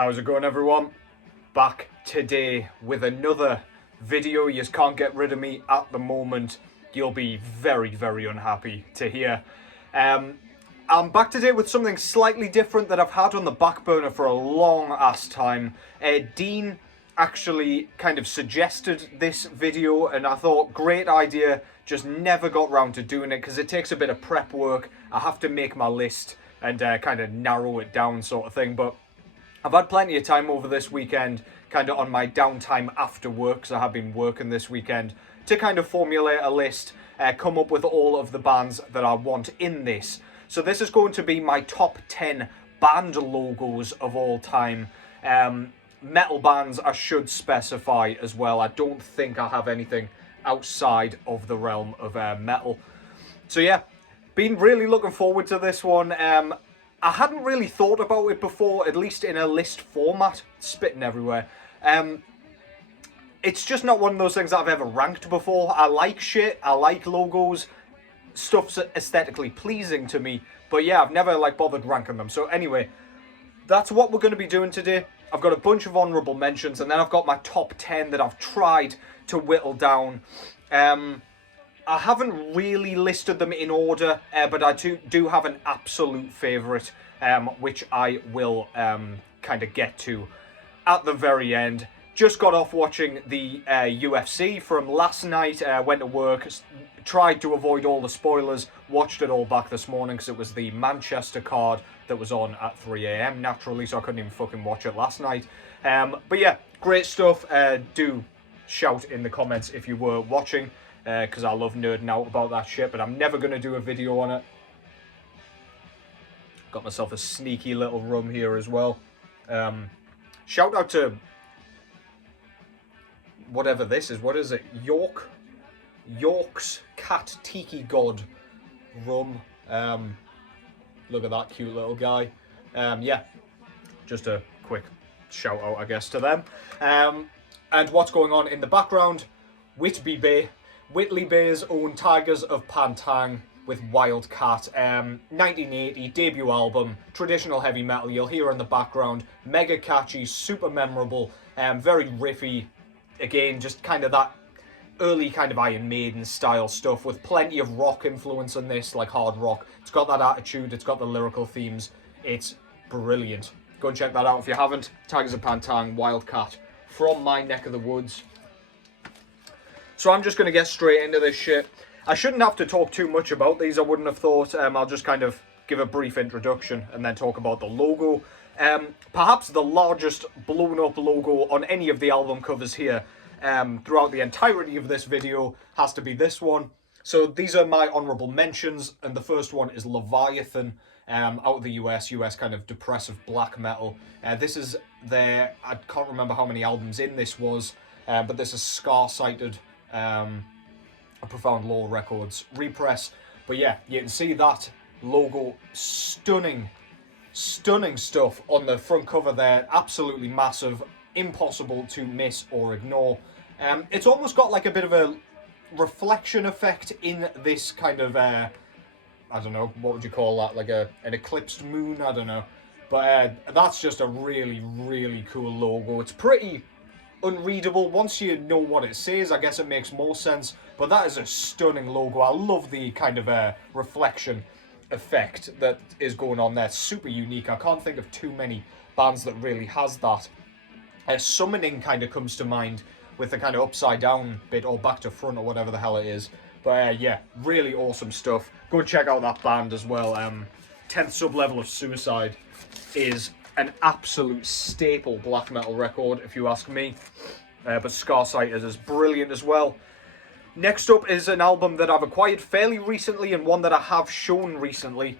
How's it going, everyone? Back today with another video. You just can't get rid of me at the moment. You'll be very, very unhappy to hear. I'm back today with something slightly different that I've had on the back burner for a long ass time. Dean actually kind of suggested this video and I thought, great idea, just never got round to doing it because it takes a bit of prep work. I have to make my list and kind of narrow it down sort of thing, but I've had plenty of time over this weekend, kind of on my downtime after work, because I have been working this weekend, to kind of formulate a list, come up with all of the bands that I want in this. So this is going to be my top 10 band logos of all time. Metal bands I should specify as well. I don't think I have anything outside of the realm of metal. So yeah, been really looking forward to this one. I hadn't really thought about it before, at least in a list format. Spitting everywhere. It's just not one of those things that I've ever ranked before. I like shit, I like logos, stuff's aesthetically pleasing to me, but yeah, I've never bothered ranking them. So anyway, that's what we're going to be doing today. I've got a bunch of honourable mentions, and then I've got my top 10 that I've tried to whittle down. I haven't really listed them in order, but I do have an absolute favourite, which I will kind of get to at the very end. Just got off watching the UFC from last night, went to work, tried to avoid all the spoilers, watched it all back this morning because it was the Manchester card that was on at 3 AM naturally, so I couldn't even fucking watch it last night. But yeah, great stuff. Do shout in the comments if you were watching, because I love nerding out about that shit, but I'm never going to do a video on it. Got myself a sneaky little rum here as well. Shout out to whatever this is. What is it? York's Cat Tiki God rum. Look at that cute little guy. Yeah, just a quick shout out, I guess, to them. And what's going on in the background? Whitley Bay's own Tygers of Tang with Wildcat. 1980 debut album, traditional heavy metal. You'll hear in the background. Mega catchy, super memorable, very riffy. Again, just kind of that early kind of Iron Maiden style stuff with plenty of rock influence in this, like hard rock. It's got that attitude, it's got the lyrical themes. It's brilliant. Go and check that out if you haven't. Tygers of Tang, Wildcat, from my neck of the woods. So I'm just going to get straight into this shit. I shouldn't have to talk too much about these, I wouldn't have thought. I'll just kind of give a brief introduction and then talk about the logo. Perhaps the largest blown up logo on any of the album covers here throughout the entirety of this video has to be this one. So these are my honourable mentions, and the first one is Leviathan, out of the US kind of depressive black metal. This is their, I can't remember how many albums in this was, but this is Scar-Sighted, a Profound Law Records repress. But yeah, you can see that logo, stunning stuff on the front cover there, absolutely massive, impossible to miss or ignore. It's almost got like a bit of a reflection effect in this kind of, I don't know, what would you call that, like an eclipsed moon, I don't know. But that's just a really, really cool logo. It's pretty unreadable. Once you know what it says, I guess it makes more sense, but that is a stunning logo. I love the kind of reflection effect that is going on there. Super unique. I can't think of too many bands that really has that. Summoning kind of comes to mind with the kind of upside down bit, or back to front, or whatever the hell it is. But yeah, really awesome stuff. Go and check out that band as well. 10th Sublevel of Suicide is an absolute staple black metal record, if you ask me. But Scar-Sighted is brilliant as well. Next up is an album that I've acquired fairly recently, and one that I have shown recently.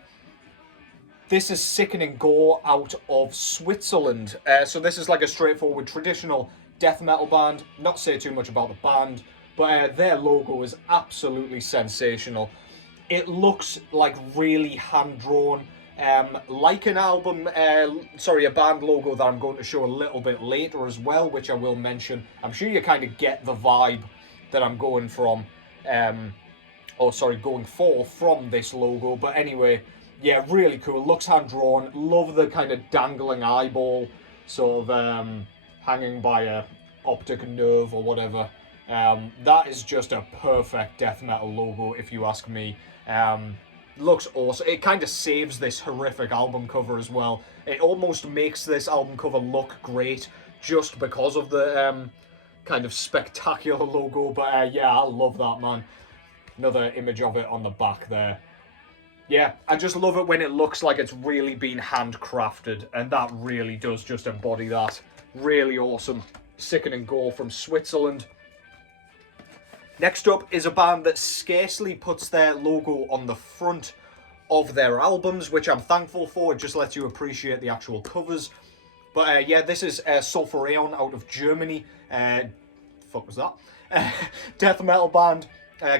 This is Sickening Gore out of Switzerland. So this is like a straightforward traditional death metal band. Not say too much about the band, but their logo is absolutely sensational. It looks like really hand-drawn. Like an album, a band logo that I'm going to show a little bit later as well, which I will mention. I'm sure you kind of get the vibe that I'm going from, going for from this logo. But anyway, yeah, really cool. Looks hand-drawn. Love the kind of dangling eyeball sort of hanging by a optic nerve or whatever. That is just a perfect death metal logo, if you ask me. Looks awesome. It kind of saves this horrific album cover as well. It almost makes this album cover look great just because of the kind of spectacular logo. But yeah, I love that, man. Another image of it on the back there. Yeah, I just love it when it looks like it's really been handcrafted, and that really does just embody that. Really awesome. Sickening Gore from Switzerland. Next up is a band that scarcely puts their logo on the front of their albums, which I'm thankful for. It just lets you appreciate the actual covers. But yeah, this is Sulfureon out of Germany. Fuck was that? Death metal band.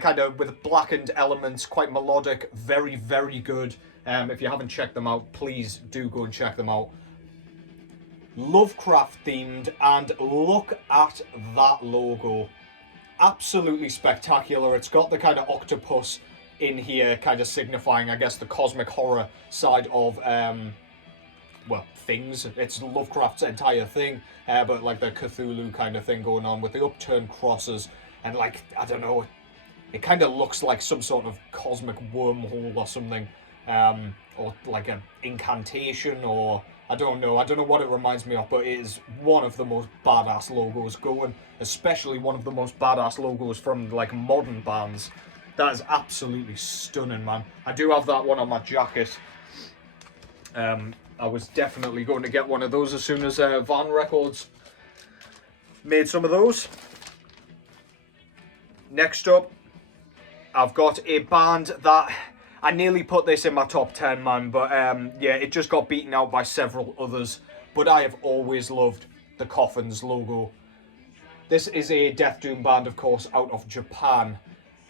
Kind of with blackened elements, quite melodic, very, very good. If you haven't checked them out, please do go and check them out. Lovecraft themed, and look at that logo. Absolutely spectacular. It's got the kind of octopus in here, kind of signifying, I guess, the cosmic horror side of, well, things. It's Lovecraft's entire thing, but like the Cthulhu kind of thing going on with the upturned crosses, and like, I don't know, it kind of looks like some sort of cosmic wormhole or something, or like an incantation, or I don't know what it reminds me of, but it is one of the most badass logos going, especially one of the most badass logos from like modern bands. That is absolutely stunning, man. I do have that one on my jacket. I was definitely going to get one of those as soon as Van Records made some of those. Next up, I've got a band that I nearly put this in my top 10, man, but yeah, it just got beaten out by several others. But I have always loved the Coffins logo. This is a Death Doom band, of course, out of Japan.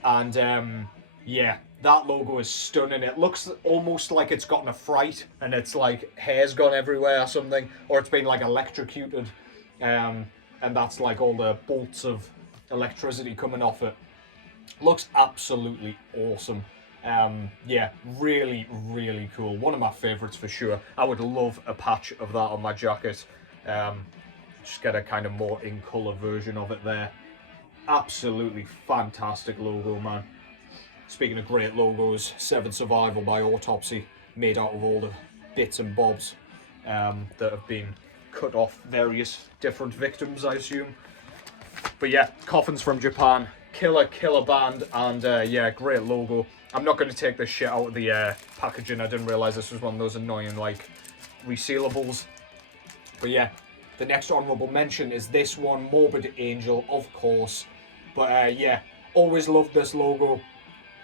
And yeah, that logo is stunning. It looks almost like it's gotten a fright and it's like hair's gone everywhere or something, or it's been like electrocuted. And that's like all the bolts of electricity coming off it. Looks absolutely awesome. Yeah, really, really cool. One of my favourites for sure. I would love a patch of that on my jacket. Just get a kind of more in colour version of it there. Absolutely fantastic logo, man. Speaking of great logos, Seven Survival by Autopsy, made out of all the bits and bobs that have been cut off various different victims, I assume. But yeah, Coffins from Japan. Killer band, and yeah, great logo. I'm not going to take this shit out of the packaging. I didn't realise this was one of those annoying, like, resealables. But yeah, the next honourable mention is this one, Morbid Angel, of course. But yeah, always loved this logo.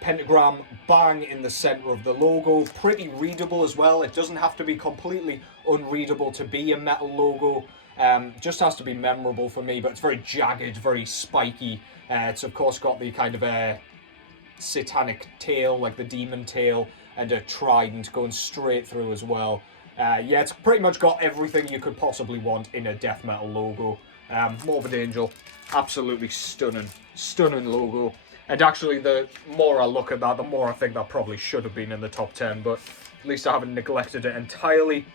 Pentagram bang in the centre of the logo. Pretty readable as well. It doesn't have to be completely unreadable to be a metal logo. Just has to be memorable for me, but it's very jagged, very spiky. It's of course got the kind of a satanic tail, like the demon tail, and a trident going straight through as well. Yeah, it's pretty much got everything you could possibly want in a death metal logo. Morbid Angel, absolutely stunning logo. And actually, the more I look at that, the more I think that probably should have been in the top 10, but at least I haven't neglected it entirely.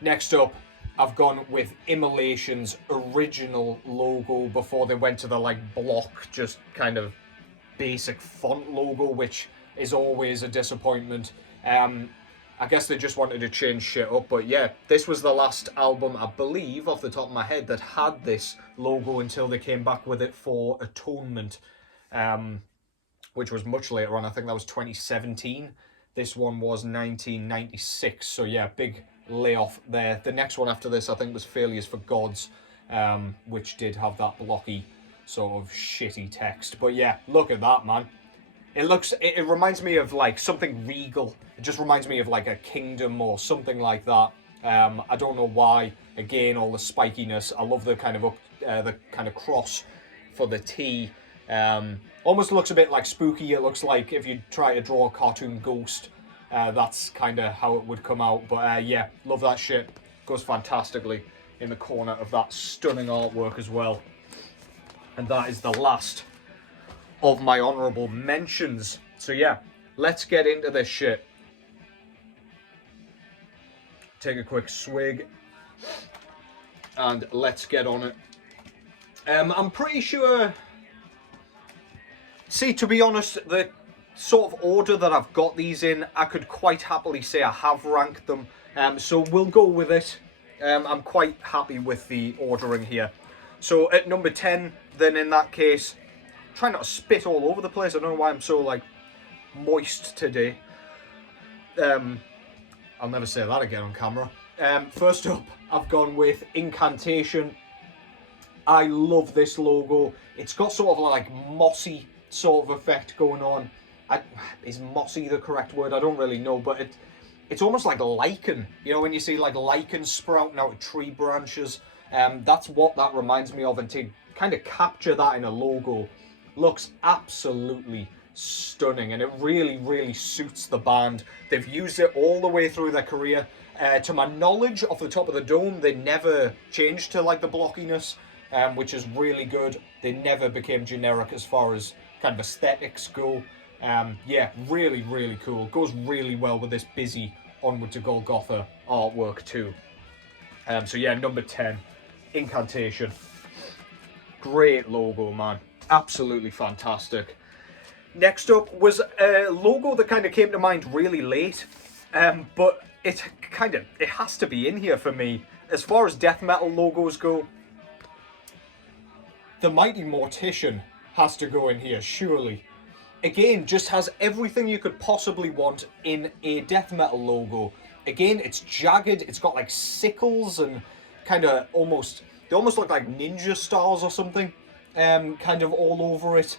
Next up, I've gone with Immolation's original logo before they went to the like block, just kind of basic font logo, which is always a disappointment. I guess they just wanted to change shit up, but yeah, this was the last album, I believe, off the top of my head, that had this logo until they came back with it for Atonement, which was much later on. I think that was 2017. This one was 1996, so yeah, big layoff there. The next one after this, I think, was Failures for Gods, which did have that blocky sort of shitty text. But yeah, look at that, man. It reminds me of like something regal. It just reminds me of like a kingdom or something like that. I don't know why. Again, all the spikiness. I love the kind of cross for the T. Almost looks a bit like spooky. It looks like if you try to draw a cartoon ghost, that's kind of how it would come out. But yeah, love that shit. Goes fantastically in the corner of that stunning artwork as well. And that is the last of my honourable mentions. So yeah, let's get into this shit. take a quick swig, and let's get on it. I'm pretty sure... See, to be honest, the sort of order that I've got these in, I could quite happily say I have ranked them. So we'll go with it. I'm quite happy with the ordering here. So at number 10, then in that case, try not to spit all over the place. I don't know why I'm so, like, moist today. I'll never say that again on camera. First up, I've gone with Incantation. I love this logo. It's got sort of like mossy sort of effect going on. Is mossy the correct word? I don't really know, but it's almost like lichen. You know, when you see like lichen sprouting out of tree branches. That's what that reminds me of, and to kind of capture that in a logo looks absolutely stunning, and it really, really suits the band. They've used it all the way through their career. To my knowledge, off the top of the dome, they never changed to like the blockiness, which is really good. They never became generic as far as kind of aesthetics go. Yeah, really, really cool. Goes really well with this busy Onward to Golgotha artwork too. So yeah, number 10, Incantation. Great logo, man. Absolutely fantastic. Next up was a logo that kind of came to mind really late, but it has to be in here for me. As far as death metal logos go, the Mighty Mortician has to go in here, surely. Again, just has everything you could possibly want in a death metal logo. Again, it's jagged, it's got like sickles and kind of they almost look like ninja stars or something, kind of all over it.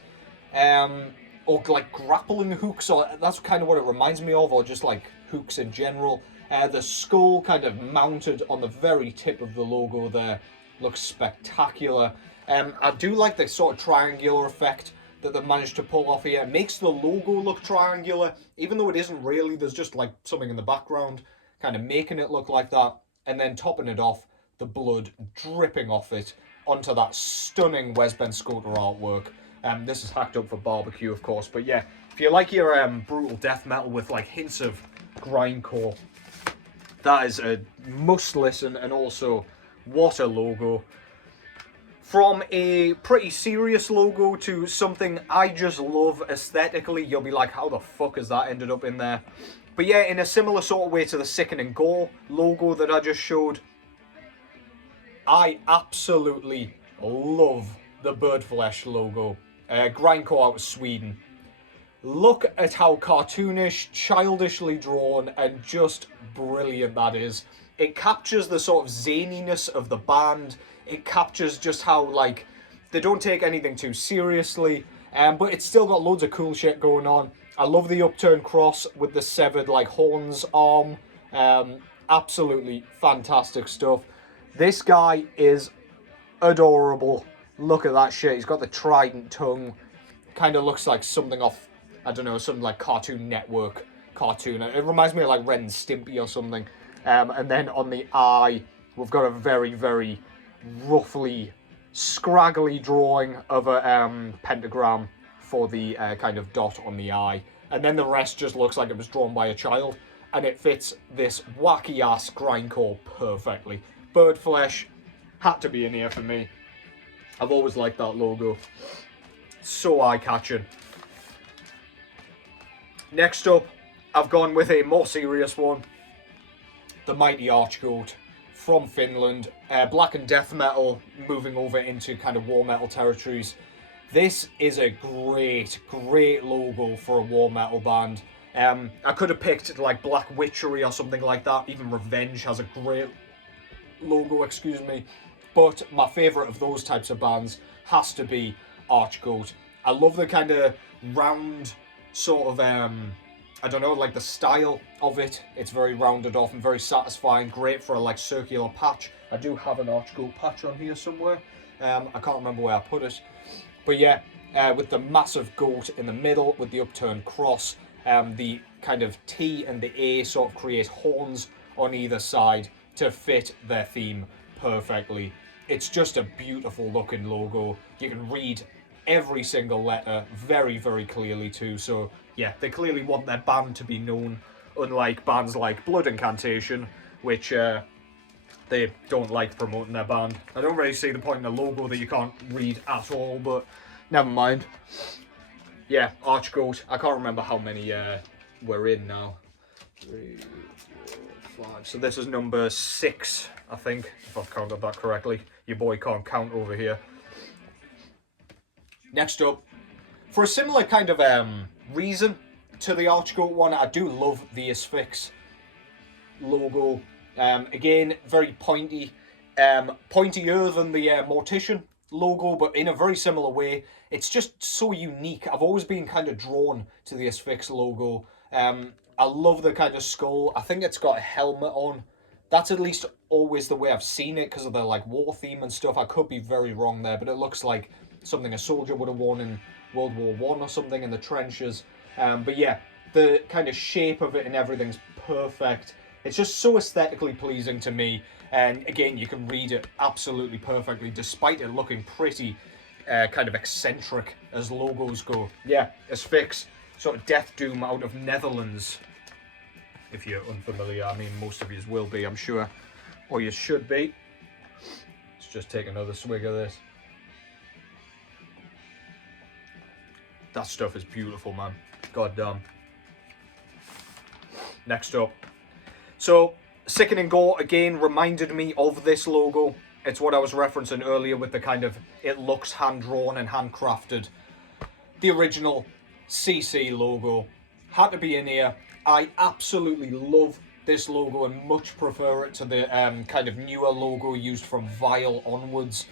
Or like grappling hooks, or that's kind of what it reminds me of, or just like hooks in general. The skull kind of mounted on the very tip of the logo there looks spectacular. I do like the sort of triangular effect that they've managed to pull off here. It makes the logo look triangular, even though it isn't really. There's just like something in the background kind of making it look like that, and then topping it off, the blood dripping off it onto that stunning Wes Ben Scoter artwork. This is hacked up for barbecue, of course, but yeah, if you like your brutal death metal with like hints of grindcore, that is a must listen. And also, what a logo. From a pretty serious logo to something I just love aesthetically, you'll be like, how the fuck has that ended up in there? But yeah, in a similar sort of way to the Sicken and Gore logo that I just showed, I absolutely love the Birdflesh logo. Grindcore out of Sweden. Look at how cartoonish, childishly drawn, and just brilliant that is. It captures the sort of zaniness of the band. It captures just how, like, they don't take anything too seriously, but it's still got loads of cool shit going on. I love the upturned cross with the severed, like, horns arm. Absolutely fantastic stuff. This guy is adorable. Look at that shit. He's got the trident tongue. Kind of looks like something off, I don't know, some like Cartoon Network cartoon. It reminds me of like Ren and Stimpy or something. And then on the eye, we've got a very, very roughly, scraggly drawing of a pentagram for the kind of dot on the eye. And then the rest just looks like it was drawn by a child. And it fits this wacky-ass grindcore perfectly. Birdflesh had to be in here for me. I've always liked that logo. So eye-catching. Next up, I've gone with a more serious one. The Mighty Archgoat from Finland. Black and death metal, moving over into kind of war metal territories. This is a great, great logo for a war metal band. I could have picked like Black Witchery or something like that. Even Revenge has a great logo, excuse me. But my favourite of those types of bands has to be Archgoat. I love the kind of round sort of, I don't know, like the style of it. It's very rounded off and very satisfying. Great for a like circular patch. I do have an Archgoat patch on here somewhere. I can't remember where I put it. But yeah, with the massive goat in the middle with the upturned cross. The kind of T and the A sort of create horns on either side to fit their theme perfectly. It's just a beautiful looking logo. You can read every single letter very, very clearly too. So yeah, they clearly want their band to be known, unlike bands like Blood Incantation, which they don't like promoting their band. I don't really see the point in a logo that you can't read at all, but never mind. Yeah, Archgoat. I can't remember how many we're in now. 3, 4, 5. So this is number 6, I think, if I've counted that correctly. Your boy can't count over here. Next up, for a similar kind of reason to the Archgoat one, I do love the Asphyx logo. Again, very pointy, pointier than the Mortician logo, but in a very similar way. It's just so unique. I've always been kind of drawn to the Asphyx logo. I love the kind of skull. I think it's got a helmet on. That's at least always the way I've seen it because of the like war theme and stuff. I could be very wrong there, but it looks like something a soldier would have worn in World War I or something in the trenches. But yeah, the kind of shape of it and everything's perfect. It's just so aesthetically pleasing to me. And again, you can read it absolutely perfectly, despite it looking pretty kind of eccentric as logos go. Yeah, Asphyx, sort of Death Doom out of Netherlands. If you're unfamiliar, I mean, most of you will be, I'm sure. Or you should be. Let's just take another swig of this. That stuff is beautiful, man. God damn. Next up. So, Sickening Gore, again, reminded me of this logo. It's what I was referencing earlier with the kind of, it looks hand-drawn and handcrafted. The original CC logo had to be in here. I absolutely love this logo and much prefer it to the kind of newer logo used from Vile onwards.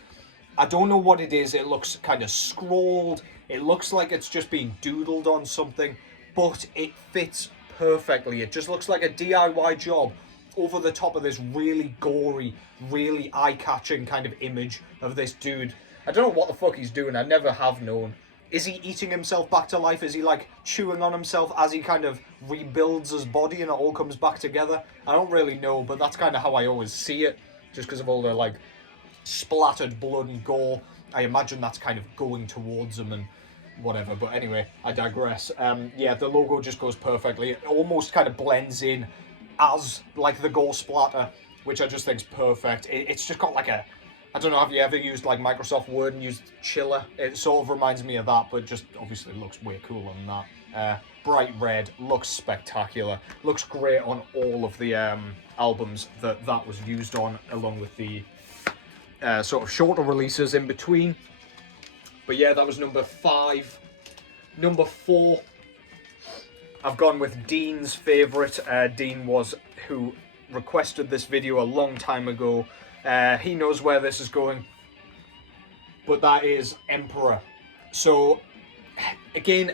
I don't know what it is. It looks kind of scrawled. It looks like it's just being doodled on something, but it fits perfectly. It just looks like a DIY job over the top of this really gory, really eye-catching kind of image of this dude. I don't know what the fuck he's doing. I never have known. Is he eating himself back to life? Is he like chewing on himself as he kind of rebuilds his body and it all comes back together? I don't really know, but that's kind of how I always see it, just because of all the like splattered blood and gore. I imagine that's kind of going towards him and whatever, but anyway, I digress. Yeah, the logo just goes perfectly. It almost kind of blends in as like the gore splatter, which I just think is perfect. It's just got like a, I don't know, have you ever used like Microsoft Word and used Chiller? It sort of reminds me of that, but just obviously looks way cooler than that. Bright red, looks spectacular, looks great on all of the albums that was used on, along with the sort of shorter releases in between. But yeah, that was number 5. Number 4, I've gone with Dean's favourite. Dean was who requested this video a long time ago. He knows where this is going, but that is Emperor. So again,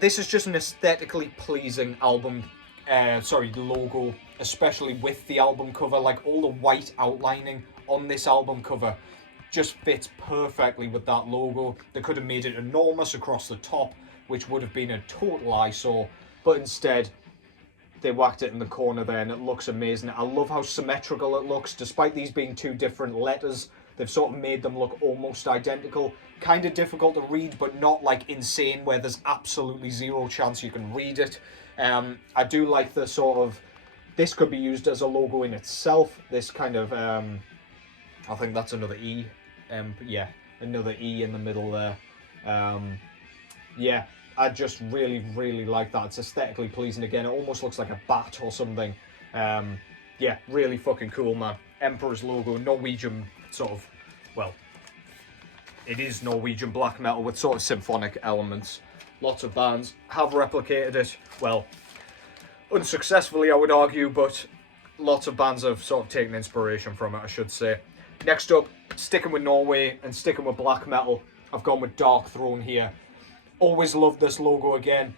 this is just an aesthetically pleasing album, logo, especially with the album cover. Like all the white outlining on this album cover just fits perfectly with that logo. They could have made it enormous across the top, which would have been a total eyesore, but instead they whacked it in the corner there and it looks amazing. I love how symmetrical it looks. Despite these being 2 different letters, they've sort of made them look almost identical. Kind of difficult to read, but not like insane where there's absolutely zero chance you can read it. I do like the sort of, this could be used as a logo in itself. This kind of, I think that's another E. Yeah, another E in the middle there. Yeah, I just really, really like that. It's aesthetically pleasing again. It almost looks like a bat or something. Yeah, really fucking cool, man. Emperor's logo, Norwegian sort of, well, it is Norwegian black metal with sort of symphonic elements. Lots of bands have replicated it. Well, unsuccessfully, I would argue, but lots of bands have sort of taken inspiration from it, I should say. Next up, sticking with Norway and sticking with black metal, I've gone with Dark Throne here. Always loved this logo again.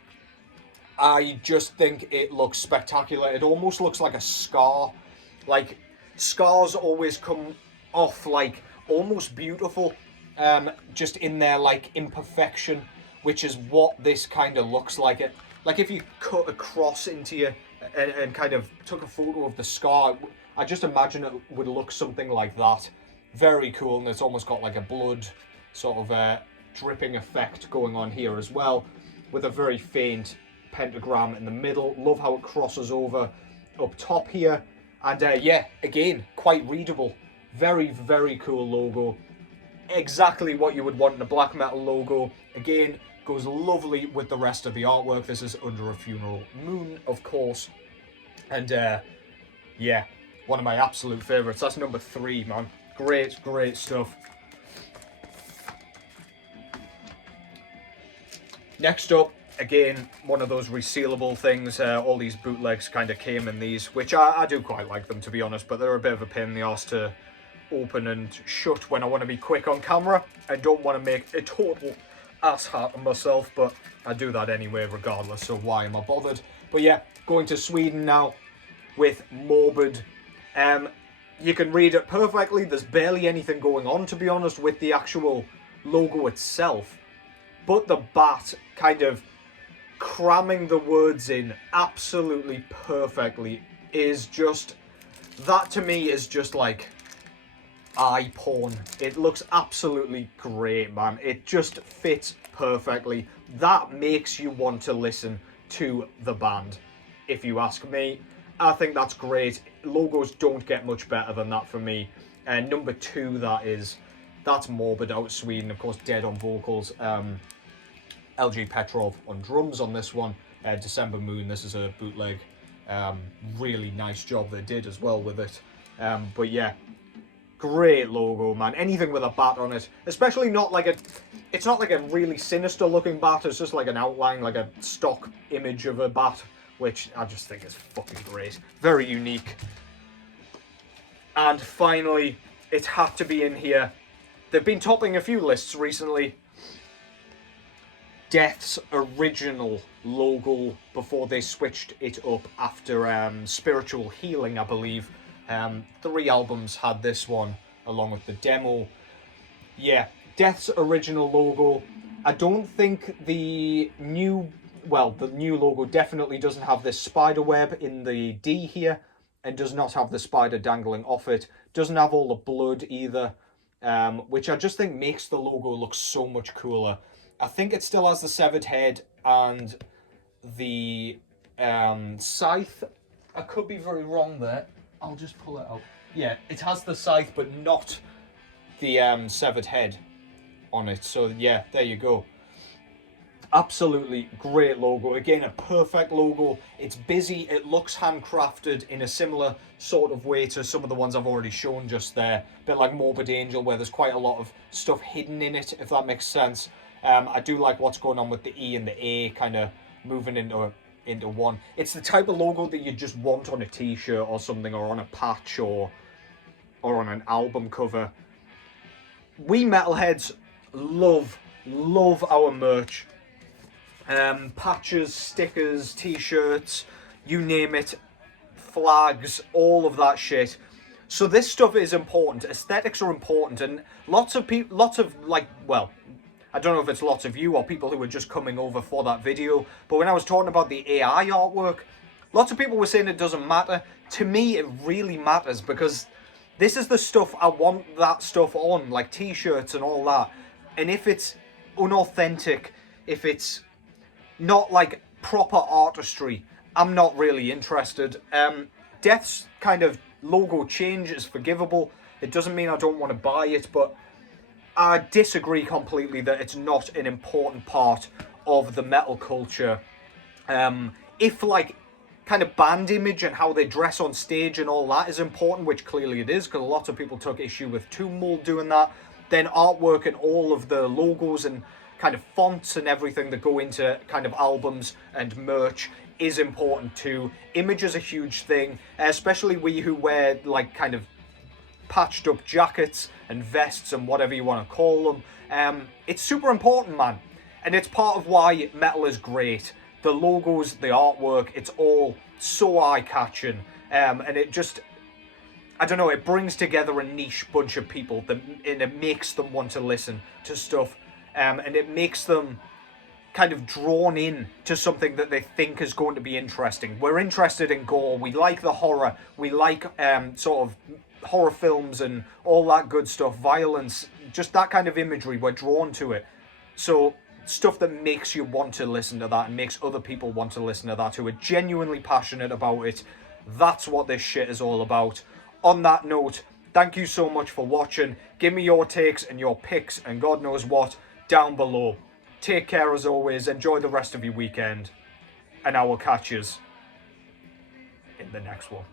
I just think it looks spectacular. It almost looks like a scar. Like, scars always come off like almost beautiful, just in their like imperfection, which is what this kind of looks like. It like if you cut a cross into you and kind of took a photo of the scar, I just imagine it would look something like that. Very cool, and it's almost got like a blood sort of dripping effect going on here as well, with a very faint pentagram in the middle. Love how it crosses over up top here And yeah, again, quite readable. Very, very cool logo. Exactly what you would want in a black metal logo. Again, goes lovely with the rest of the artwork. This is Under a Funeral Moon, of course. And yeah, one of my absolute favourites. That's number 3, man. Great, great stuff. Next up, again, one of those resealable things. All these bootlegs kind of came in these, which I do quite like them, to be honest, but they're a bit of a pain in the arse to open and shut when I want to be quick on camera. I don't want to make a total asshat of myself, but I do that anyway regardless, so why am I bothered? But yeah, going to Sweden now with Morbid. You can read it perfectly. There's barely anything going on, to be honest, with the actual logo itself, but the bat kind of cramming the words in absolutely perfectly is just, that to me is just like eye porn. It looks absolutely great, man. It just fits perfectly. That makes you want to listen to the band, if you ask me. I think that's great. Logos don't get much better than that for me. And number 2, that's Morbid out of Sweden, of course, Dead on vocals. LG Petrov on drums on this one. December Moon, this is a bootleg. Really nice job they did as well with it. But yeah, great logo, man. Anything with a bat on it, especially not like it's not like a really sinister looking bat, it's just like an outline, like a stock image of a bat, which I just think is fucking great. Very unique. And finally, it had to be in here. They've been topping a few lists recently. Death's original logo before they switched it up after Spiritual Healing, I believe. 3 albums had this one along with the demo. Yeah, Death's original logo. I don't think the new logo definitely doesn't have this spider web in the D here, and does not have the spider dangling off it. Doesn't have all the blood either, which I just think makes the logo look so much cooler. I think it still has the severed head and the scythe. I could be very wrong there. I'll just pull it out. Yeah, it has the scythe, but not the severed head on it. So yeah, there you go. Absolutely great logo. Again, a perfect logo. It's busy. It looks handcrafted in a similar sort of way to some of the ones I've already shown just there. A bit like Morbid Angel, where there's quite a lot of stuff hidden in it, if that makes sense. I do like what's going on with the E and the A kind of moving into one. It's the type of logo that you just want on a t-shirt or something, or on a patch, or on an album cover. We metalheads love our merch. Patches, stickers, t-shirts, you name it, flags, all of that shit. So this stuff is important. Aesthetics are important, and lots of I don't know if it's lots of you or people who were just coming over for that video, but when I was talking about the AI artwork, lots of people were saying it doesn't matter. To me, it really matters, because this is the stuff I want that stuff on, like t-shirts and all that. And if it's unauthentic, if it's not like proper artistry, I'm not really interested. Death's kind of logo change is forgivable. It doesn't mean I don't want to buy it, but I disagree completely that it's not an important part of the metal culture. If like kind of band image and how they dress on stage and all that is important, which clearly it is, because a lot of people took issue with Tomb Mold doing that, then artwork and all of the logos and kind of fonts and everything that go into kind of albums and merch is important too. Image is a huge thing, especially we who wear like kind of patched up jackets and vests and whatever you want to call them. It's super important, man, and it's part of why metal is great. The logos, the artwork, it's all so eye-catching, and it just, I don't know, it brings together a niche bunch of people and it makes them want to listen to stuff, and it makes them kind of drawn in to something that they think is going to be interesting. We're interested in gore, we like the horror, we like sort of horror films and all that good stuff, violence, just that kind of imagery, we're drawn to it. So stuff that makes you want to listen to that and makes other people want to listen to that, who are genuinely passionate about it, That's what this shit is all about. On that note, thank you so much for watching. Give me your takes and your picks and God knows what down below. Take care as always. Enjoy the rest of your weekend. And I will catch yous in the next one.